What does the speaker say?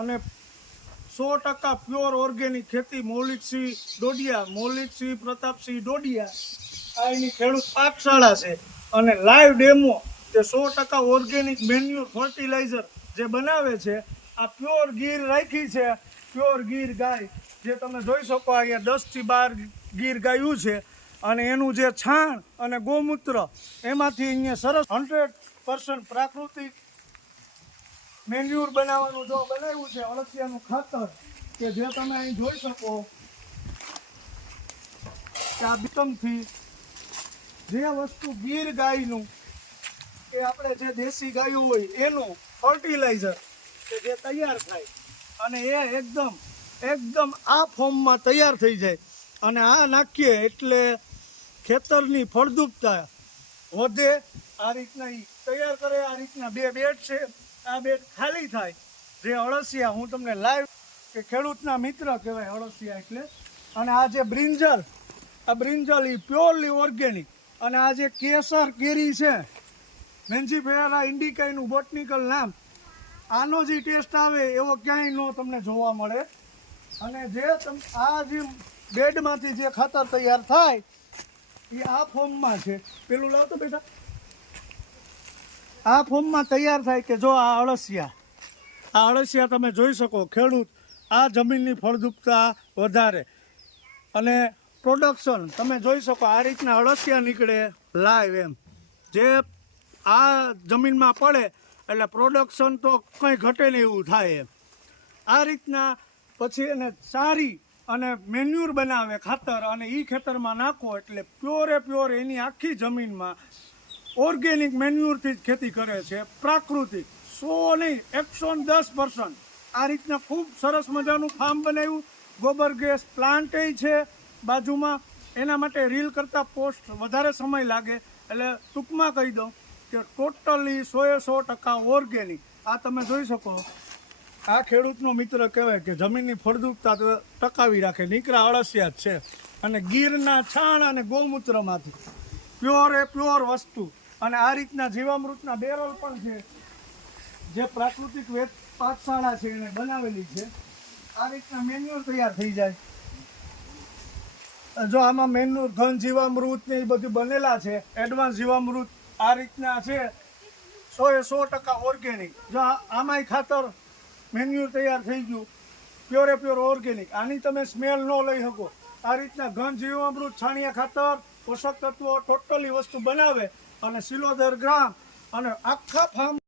અને 100% pure organic ખેતી મૌલિકસિંહ ડોડિયા, મૌલિકસિંહ પ્રતાપસિંહ ડોડિયા આ એની ખેડૂત પાકશાળા છે. અને લાઈવ ડેમો જે 100% ઓર્ગેનિક મેન્યુર ફર્ટિલાઇઝર જે બનાવે છે, આ પ્યોર ગીર રાખી છે, પ્યોર ગીર ગાય જે તમે જોઈ શકો અહીંયા 10 થી 12 ગીર ગાયું છે. અને એનું જે છાણ અને ગૌમૂત્ર એમાંથી અહીંયા સરસ 100% પ્રાકૃતિક મેન્યુર બનાવવાનું જો બનાવ્યું છે, અળસિયાનું ખાતર કે જે તમે અહીં જોઈ શકો કે આ બીકમથી જે વસ્તુ ગીર ગાયનું કે આપણે જે દેશી ગાયું હોય એનું ફર્ટિલાઇઝર કે જે તૈયાર થાય અને એ એકદમ આ ફોર્મમાં તૈયાર થઈ જાય અને આ નાખીએ એટલે ખેતરની ફળદ્રુપતા વધે. આ રીતના તૈયાર કરે. આ રીતના 2 બેડ છે. આ બેડ ખાલી થાય. જે અળસિયા હું તમને લાઈવ કે ખેડૂતના મિત્ર કહેવાય અળસિયા એટલે. અને આ જે બ્રિંજલ, આ બ્રિંજલ એ પ્યોરલી ઓર્ગેનિક. અને આ જે કેસર કેરી છે, મેન્જીફેરા ઇન્ડિકાનું બોટનિકલ નામ, આનો જે ટેસ્ટ આવે એવો ક્યાંય ન તમને જોવા મળે. અને જે આ જે બેડમાંથી જે ખાતર તૈયાર થાય એ આ ફોર્મમાં છે. પેલું લાવતો બેટા. આ ફોર્મમાં તૈયાર થાય કે જો આ અળસિયા તમે જોઈ શકો. ખેડૂત આ જમીનની ફળદ્રુપતા વધારે અને પ્રોડક્શન તમે જોઈ શકો. આ રીતના અળસિયા નીકળે લાઈવ એમ. જે આ જમીનમાં પડે એટલે પ્રોડક્શન તો કંઈ ઘટે નહીં એવું થાય એમ. આ રીતના પછી એને સારી અને મેન્યુર બનાવે ખાતર અને એ ખેતરમાં નાખો એટલે પ્યોર એની આખી જમીનમાં ઓર્ગેનિક મેન્યુરથી જ ખેતી કરે છે. પ્રાકૃતિક 100 નહીં 110%. આ રીતના ખૂબ સરસ મજાનું ફાર્મ બનાવ્યું. ગોબર ગેસ પ્લાન્ટ છે બાજુમાં. એના માટે રીલ કરતાં પોસ્ટ વધારે સમય લાગે એટલે ટૂંકમાં કહી દઉં કે ટોટલી 100% ઓર્ગેનિક. આ તમે જોઈ શકો. આ ખેડૂતનો મિત્ર કહેવાય કે જમીનની ફળદ્રુપતા ટકાવી રાખે. નીકળા અળસિયા જ છે અને ગીરના છાણ અને ગૌમૂત્રમાંથી પ્યોર વસ્તુ. અને આ રીતના જીવામૃતના બેરલ પણ છે જે પ્રાકૃતિક વેદ પાકશાળા છે એને બનાવેલી છે. આ રીતના મેન્યુર તૈયાર થઈ જાય. જો આમાં મેન્યુર ઘન જીવામૃત ને એ બધું બનેલા છે. એડવાન્સ જીવામૃત આ રીતના છે. 100% ઓર્ગેનિક. જો આમાંય ખાતર મેન્યુર તૈયાર થઈ ગયું પ્યોર ઓર્ગેનિક. આની તમે સ્મેલ ન લઈ શકો. આ રીતના ઘન જીવામૃત, છાણિયા ખાતર, પોષક તત્વો ટોટલી વસ્તુ બનાવે અને 76 ગ્રામ અને આખા ફાર્મ